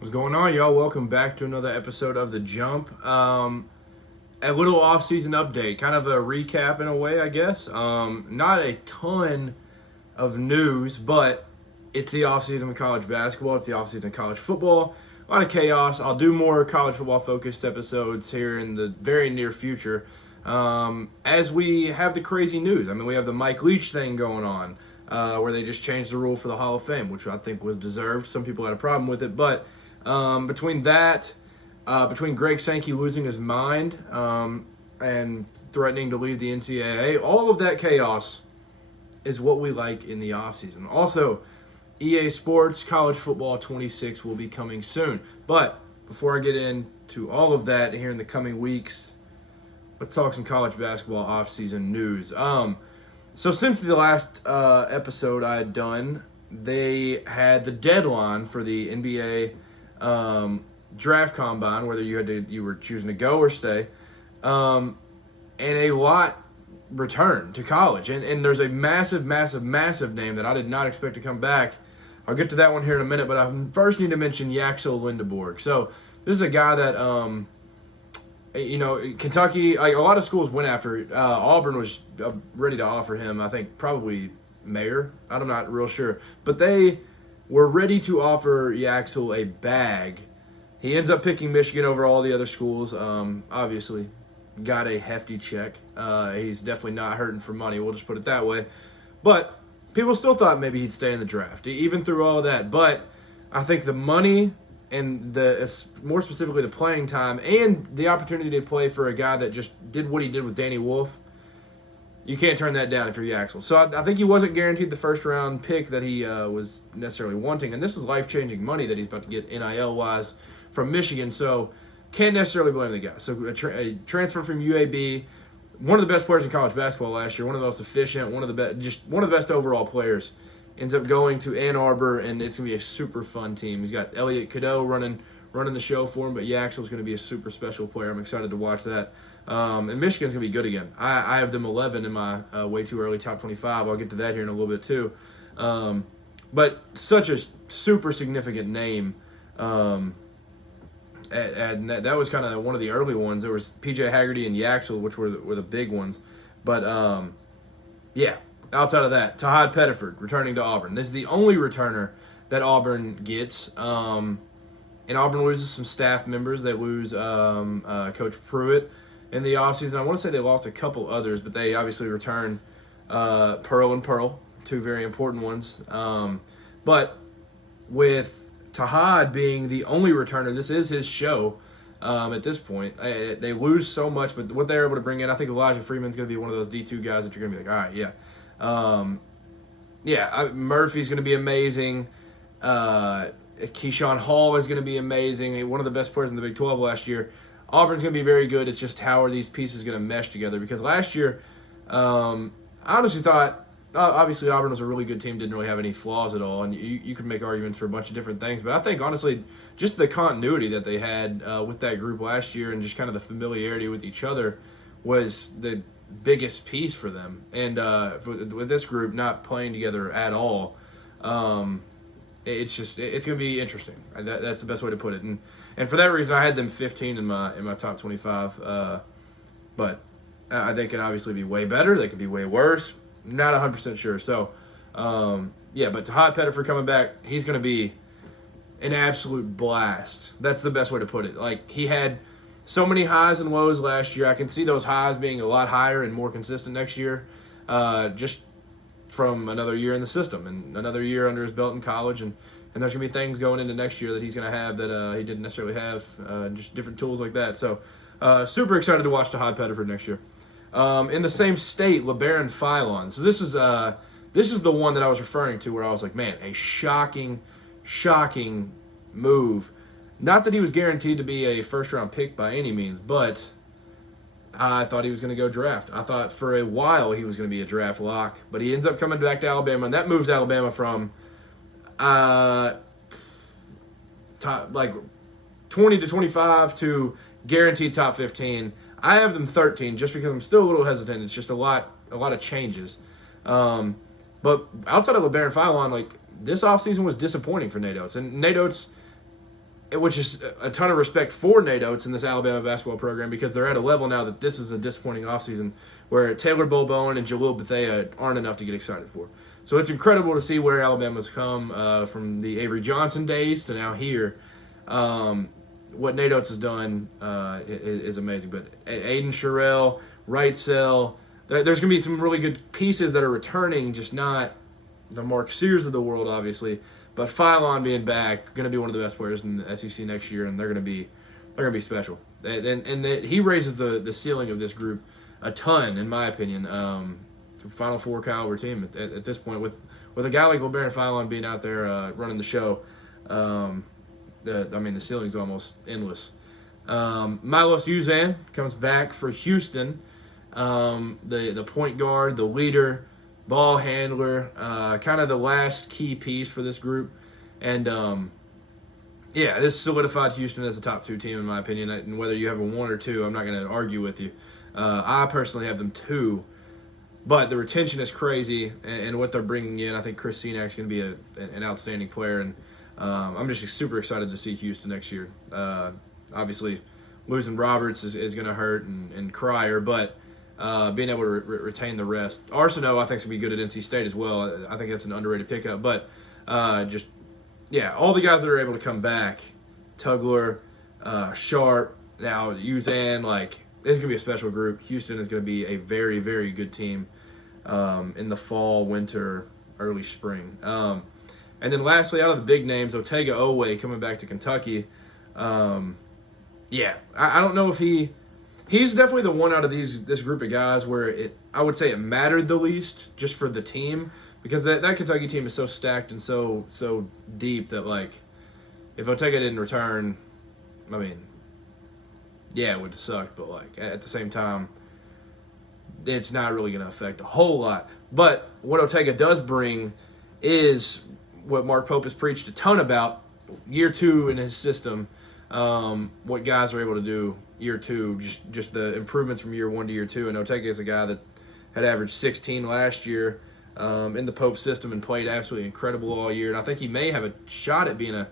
What's going on, y'all? Welcome back to another episode of The Jump. A little off-season update, kind of a recap in a way, I guess. Not a ton of news, but it's the off-season of college basketball. It's the off-season of college football. A lot of chaos. I'll do more college football-focused episodes here in the very near future as we have the crazy news. I mean, we have the Mike Leach thing going on where they just changed the rule for the Hall of Fame, which I think was deserved. Some people had a problem with it, but between that, between Greg Sankey losing his mind and threatening to leave the NCAA, all of that chaos is what we like in the offseason. Also, EA Sports College Football 26 will be coming soon. But before I get into all of that here in the coming weeks, let's talk some college basketball offseason news. So since the last episode I had done, they had the deadline for the NBA draft combine, whether you were choosing to go or stay, and a lot returned to college, and there's a massive name that I did not expect to come back. I'll get to that one here in a minute, but I first need to mention Yaxel Lendeborg. So this is a guy that Kentucky, like a lot of schools went after. Auburn was ready to offer him, I think probably Mayer, I'm not real sure, but they were ready to offer Yaxel a bag. He ends up picking Michigan over all the other schools. Obviously, got a hefty check. He's definitely not hurting for money. We'll just put it that way. But people still thought maybe he'd stay in the draft, even through all of that. But I think the money and more specifically the playing time and the opportunity to play for a guy that just did what he did with Danny Wolf, you can't turn that down if you're Yaxel. So I think he wasn't guaranteed the first-round pick that he was necessarily wanting. And this is life-changing money that he's about to get NIL-wise from Michigan. So can't necessarily blame the guy. So a transfer from UAB, one of the best players in college basketball last year, one of the most efficient, one of the best overall players, ends up going to Ann Arbor, and it's going to be a super fun team. He's got Elliot Cadeau running the show for him, but Yaxel's going to be a super special player. I'm excited to watch that. And Michigan's going to be good again. I have them 11 in my way too early top 25. I'll get to that here in a little bit too. But such a super significant name. And that was kind of one of the early ones. There was PJ Haggerty and Yaxel, which were the big ones. But, outside of that, Tahad Pettiford returning to Auburn. This is the only returner that Auburn gets. And Auburn loses some staff members. They lose Coach Pruitt in the offseason. I want to say they lost a couple others, but they obviously return Pearl and Pearl, two very important ones. But with Tahad being the only returner, this is his show at this point. They lose so much, but what they're able to bring in, I think Elijah Freeman's going to be one of those D2 guys that you're going to be like, all right, yeah. Murphy's going to be amazing. Keyshawn Hall is going to be amazing. One of the best players in the Big 12 last year. Auburn's going to be very good. It's just how are these pieces going to mesh together? Because last year, I honestly thought, obviously Auburn was a really good team, didn't really have any flaws at all, and you could make arguments for a bunch of different things. But I think, honestly, just the continuity that they had with that group last year and just kind of the familiarity with each other was the biggest piece for them. And with this group not playing together at all, it's going to be interesting. That's the best way to put it. And for that reason, I had them 15 in my top 25. But they could obviously be way better. They could be way worse. Not 100% sure. So, but Tahad Pettiford coming back, he's going to be an absolute blast. That's the best way to put it. Like, he had so many highs and lows last year. I can see those highs being a lot higher and more consistent next year, just from another year in the system and another year under his belt in college. And there's going to be things going into next year that he's going to have that he didn't necessarily have, just different tools like that. So super excited to watch Tahad Pettiford next year. In the same state, LeBaron Philon. So this is the one that I was referring to where I was like, man, a shocking move. Not that he was guaranteed to be a first-round pick by any means, but I thought he was going to go draft. I thought for a while he was going to be a draft lock, but he ends up coming back to Alabama, and that moves Alabama from top, like 20 to 25 to guaranteed top 15. I have them 13 just because I'm still a little hesitant. It's just a lot of changes. But outside of LeBaron Philon, like, this offseason was disappointing for Nate Oates. And Nate Oates, which is a ton of respect for Nate Oates in this Alabama basketball program, because they're at a level now that this is a disappointing offseason where Taylor Bobowen and Jalil Bethea aren't enough to get excited for. So it's incredible to see where Alabama's come from the Avery Johnson days to now here. What Nate Oates has done is amazing. But Aiden Sherrill, Wrightsell, there's going to be some really good pieces that are returning, just not the Mark Sears of the world, obviously. But Philon being back, going to be one of the best players in the SEC next year, and they're going to be special. And he raises the ceiling of this group a ton, in my opinion. Final Four caliber team at this point, with a guy like LeBaron Philon being out there running the show. The ceiling's almost endless. Milos Uzan comes back for Houston. The point guard, the leader, ball handler, kind of the last key piece for this group. And, this solidified Houston as a top 2 team, in my opinion. And whether you have a 1 or 2, I'm not going to argue with you. I personally have them 2. But the retention is crazy, and what they're bringing in, I think Chris Senak's going to be an outstanding player. And I'm just super excited to see Houston next year. Obviously, losing Roberts is going to hurt and Cryer, but being able to retain the rest. Arsenault, I think, is going to be good at NC State as well. I think that's an underrated pickup. But all the guys that are able to come back, Tugler, Sharp, now Uzan, it's going to be a special group. Houston is going to be a very, very good team in the fall, winter, early spring. And then lastly, out of the big names, Otega Oweh coming back to Kentucky. I don't know if he's definitely the one out of this group of guys where I would say it mattered the least just for the team, because that Kentucky team is so stacked and so deep that, if Otega didn't return, it would suck, but at the same time, it's not really going to affect a whole lot. But what Otega does bring is what Mark Pope has preached a ton about, year 2 in his system, what guys are able to do year 2, just the improvements from year 1 to year 2. And Otega is a guy that had averaged 16 last year in the Pope system and played absolutely incredible all year. And I think he may have a shot at being a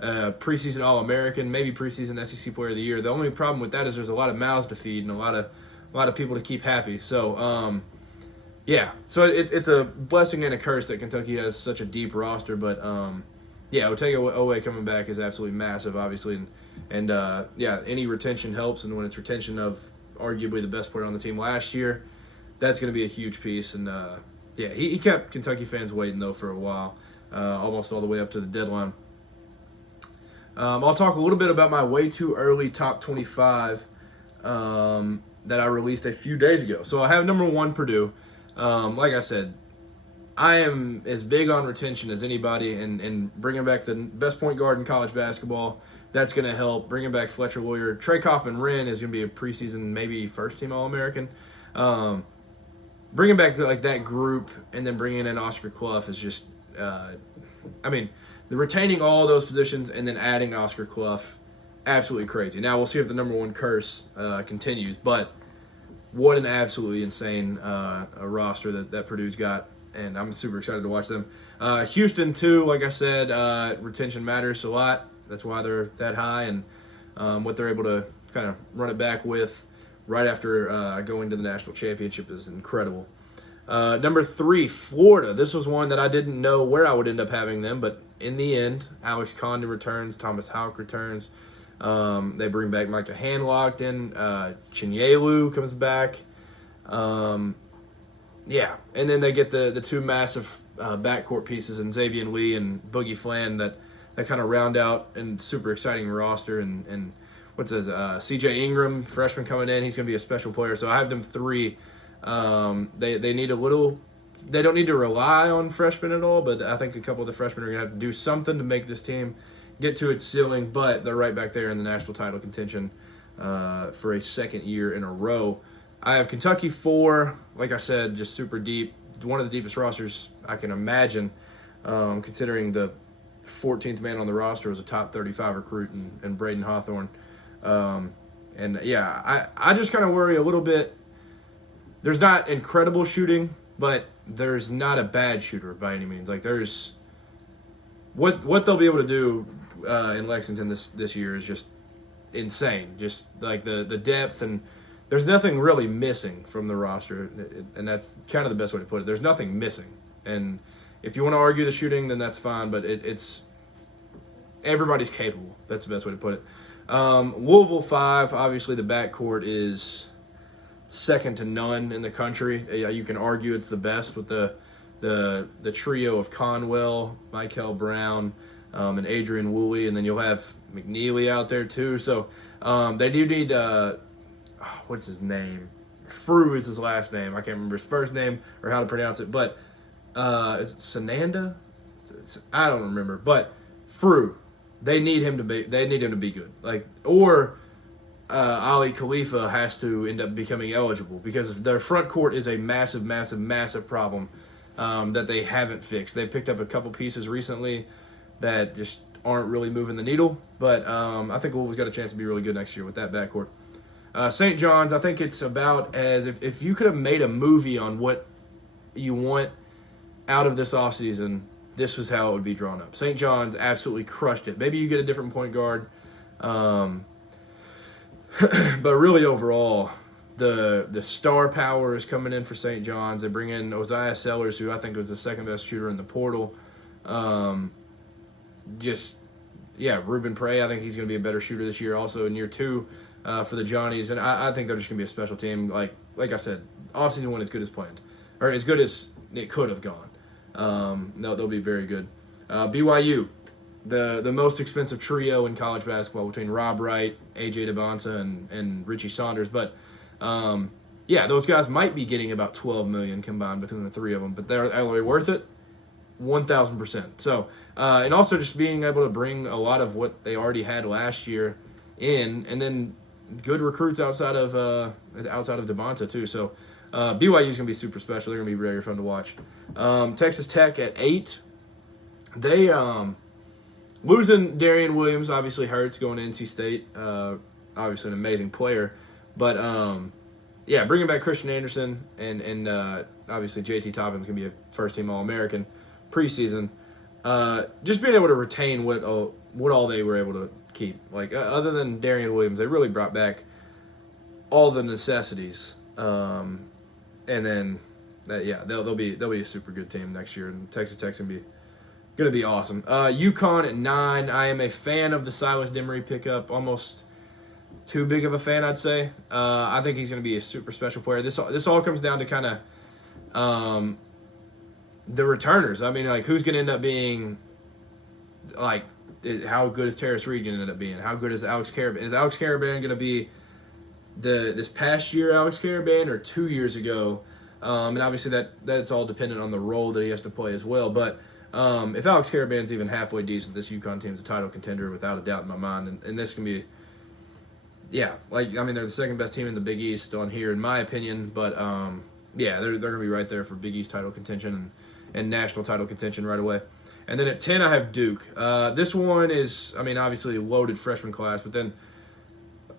preseason All-American, maybe preseason SEC Player of the Year. The only problem with that is there's a lot of mouths to feed and a lot of people to keep happy. So, so it's a blessing and a curse that Kentucky has such a deep roster. But, Otega Oweh coming back is absolutely massive, obviously. And any retention helps. And when it's retention of arguably the best player on the team last year, that's going to be a huge piece. And, he kept Kentucky fans waiting, though, for a while, almost all the way up to the deadline. I'll talk a little bit about my way too early top 25 that I released a few days ago. So I have number 1, Purdue. Like I said, I am as big on retention as anybody, and bringing back the best point guard in college basketball, that's going to help. Bringing back Fletcher Loyer. Trey Kaufman-Renn is going to be a preseason, maybe first-team All-American. Bringing back that group and then bringing in Oscar Clough is just, the retaining all those positions and then adding Oscar Clough, absolutely crazy. Now, we'll see if the number 1 curse continues, but what an absolutely insane roster that Purdue's got, and I'm super excited to watch them. Houston, too, like I said, retention matters a lot. That's why they're that high, and what they're able to kind of run it back with right after going to the national championship is incredible. Number 3, Florida. This was one that I didn't know where I would end up having them, but in the end, Alex Condon returns, Thomas Houck returns. They bring back Micah Handlockton. Chinyelu comes back. And then they get the 2 massive backcourt pieces in Xavier Lee and Boogie Flan that kind of round out and super exciting roster. And what's his C.J. Ingram, freshman coming in, he's going to be a special player. So I have them 3. They need a little. They don't need to rely on freshmen at all, but I think a couple of the freshmen are going to have to do something to make this team get to its ceiling. But they're right back there in the national title contention for a second year in a row. I have Kentucky 4. Like I said, just super deep. One of the deepest rosters I can imagine, considering the 14th man on the roster was a top 35 recruit and Braden Hawthorne. I just kind of worry a little bit. There's not incredible shooting, but there's not a bad shooter by any means. There's what they'll be able to do in Lexington this year is just insane. Just like the depth, and there's nothing really missing from the roster, and that's kind of the best way to put it. There's nothing missing, and if you want to argue the shooting, then that's fine, but it's everybody's capable. That's the best way to put it. Louisville 5, obviously the backcourt is second to none in the country. You can argue it's the best with the trio of Conwell, Michael Brown, and Adrian Woolley, and then you'll have McNeely out there too. So they do need what's his name? Frew is his last name. I can't remember his first name or how to pronounce it, but is it Sananda? I don't remember, but Frew. They need him to be good. Like, or Ali Khalifa has to end up becoming eligible, because their front court is a massive, massive, massive problem that they haven't fixed. They picked up a couple pieces recently that just aren't really moving the needle, but I think Louisville's got a chance to be really good next year with that backcourt. St. John's, I think it's about as if you could have made a movie on what you want out of this offseason, this was how it would be drawn up. St. John's absolutely crushed it. Maybe you get a different point guard. But really overall, the star power is coming in for St. John's. They bring in Osiah Sellers, who I think was the second best shooter in the portal. Ruben Prey, I think he's going to be a better shooter this year, also in year 2 for the Johnnies. And I think they're just going to be a special team. Like I said, offseason went as good as planned, or as good as it could have gone. They'll be very good. BYU, the most expensive trio in college basketball between Rob Wright, AJ DeBonta, and Richie Saunders. But those guys might be getting about $12 million combined between the three of them, but are they worth it? 1,000%. So, and also just being able to bring a lot of what they already had last year in, and then good recruits outside of DeBonta too. So. BYU is going to be super special. They're going to be very fun to watch. Texas Tech at 8. They losing Darian Williams obviously hurts going to NC State. Obviously an amazing player. But, bringing back Christian Anderson and obviously JT Toppin's going to be a first-team All-American preseason. Just being able to retain what all they were able to keep. Like, other than Darian Williams, they really brought back all the necessities. And then, they'll be a super good team next year, and Texas Tech's gonna be awesome. UConn at 9. I am a fan of the Silas Demery pickup. Almost too big of a fan, I'd say. I think he's gonna be a super special player. This all comes down to kind of the returners. I mean, like, who's gonna end up being like? How good is Terrace Reed gonna end up being? How good is Alex Karaban? Is Alex Karaban gonna be this past year Alex Karaban or 2 years ago? And obviously that's all dependent on the role that he has to play as well. But if Alex Karaban's even halfway decent, this UConn team's a title contender without a doubt in my mind. And this can be, they're the second best team in the Big East on here in my opinion. But they're going to be right there for Big East title contention and national title contention right away. And then at 10 I have Duke. This one is, obviously a loaded freshman class, but then,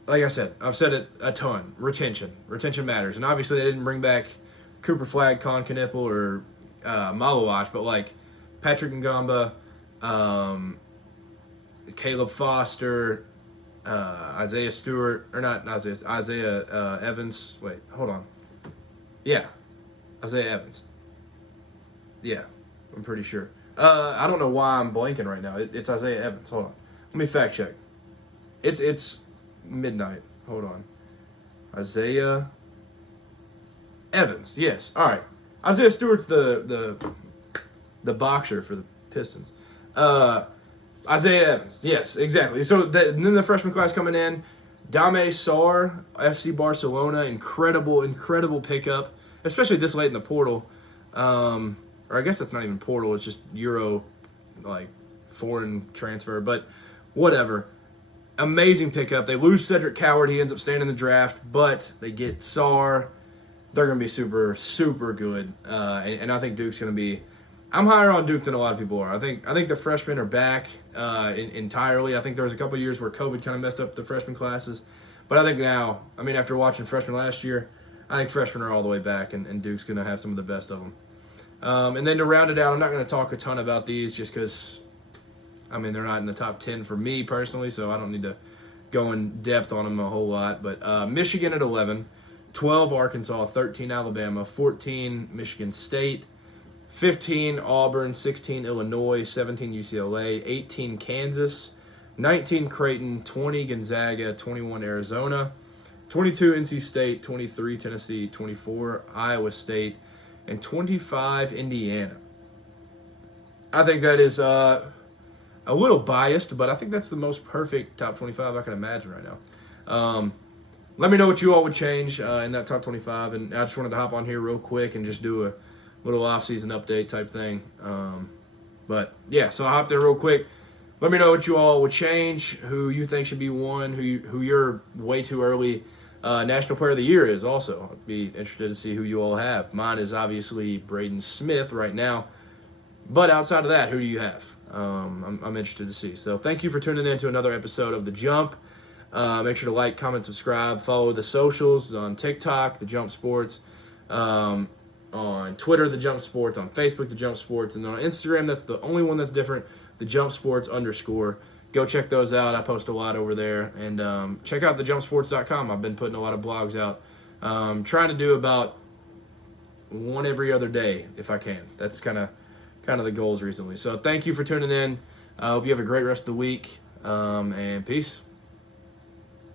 like I said, I've said it a ton. Retention matters, and obviously they didn't bring back Cooper Flagg, Con Knipple, or Malawach, but like Patrick Ngamba, Caleb Foster, Isaiah Stewart, or not Isaiah Evans. Wait, hold on. Yeah, Isaiah Evans. Yeah, I'm pretty sure. I don't know why I'm blanking right now. It's Isaiah Evans. Hold on. Let me fact check. It's midnight. Hold on. Isaiah Evans. Yes. All right. Isaiah Stewart's the boxer for the Pistons. Isaiah Evans. Yes, exactly. So then the freshman class coming in, Dame Sarr, FC Barcelona, incredible pickup, especially this late in the portal. Or I guess that's not even portal. It's just Euro, like foreign transfer. But whatever. Amazing pickup. They lose Cedric Coward. He ends up staying in the draft, but they get Sarr. They're going to be super, super good. And I think Duke's going to be – I'm higher on Duke than a lot of people are. I think the freshmen are back entirely. I think there was a couple of years where COVID kind of messed up the freshman classes. But I think now, after watching freshmen last year, I think freshmen are all the way back, and Duke's going to have some of the best of them. And then to round it out, I'm not going to talk a ton about these just because – I mean, they're not in the top 10 for me personally, so I don't need to go in depth on them a whole lot. But Michigan at 11, 12 Arkansas, 13 Alabama, 14 Michigan State, 15 Auburn, 16 Illinois, 17 UCLA, 18 Kansas, 19 Creighton, 20 Gonzaga, 21 Arizona, 22 NC State, 23 Tennessee, 24 Iowa State, and 25 Indiana. I think that is a little biased, but I think that's the most perfect top 25 I can imagine right now. Let me know what you all would change in that top 25, and I just wanted to hop on here real quick and just do a little off-season update type thing. But yeah, so I hopped there real quick. Let me know what you all would change, who you think should be one, who you're way too early National Player of the Year is also. I'd be interested to see who you all have. Mine is obviously Braden Smith right now. But outside of that, who do you have? I'm interested to see. So thank you for tuning in to another episode of The Jump. Make sure to like, comment, subscribe. Follow the socials on TikTok, The Jump Sports. On Twitter, The Jump Sports. On Facebook, The Jump Sports. And on Instagram, that's the only one that's different, The Jump Sports _. Go check those out. I post a lot over there. And check out thejumpsports.com. I've been putting a lot of blogs out. Trying to do about one every other day if I can. That's kind of the goals recently. So thank you for tuning in. I hope you have a great rest of the week. And peace.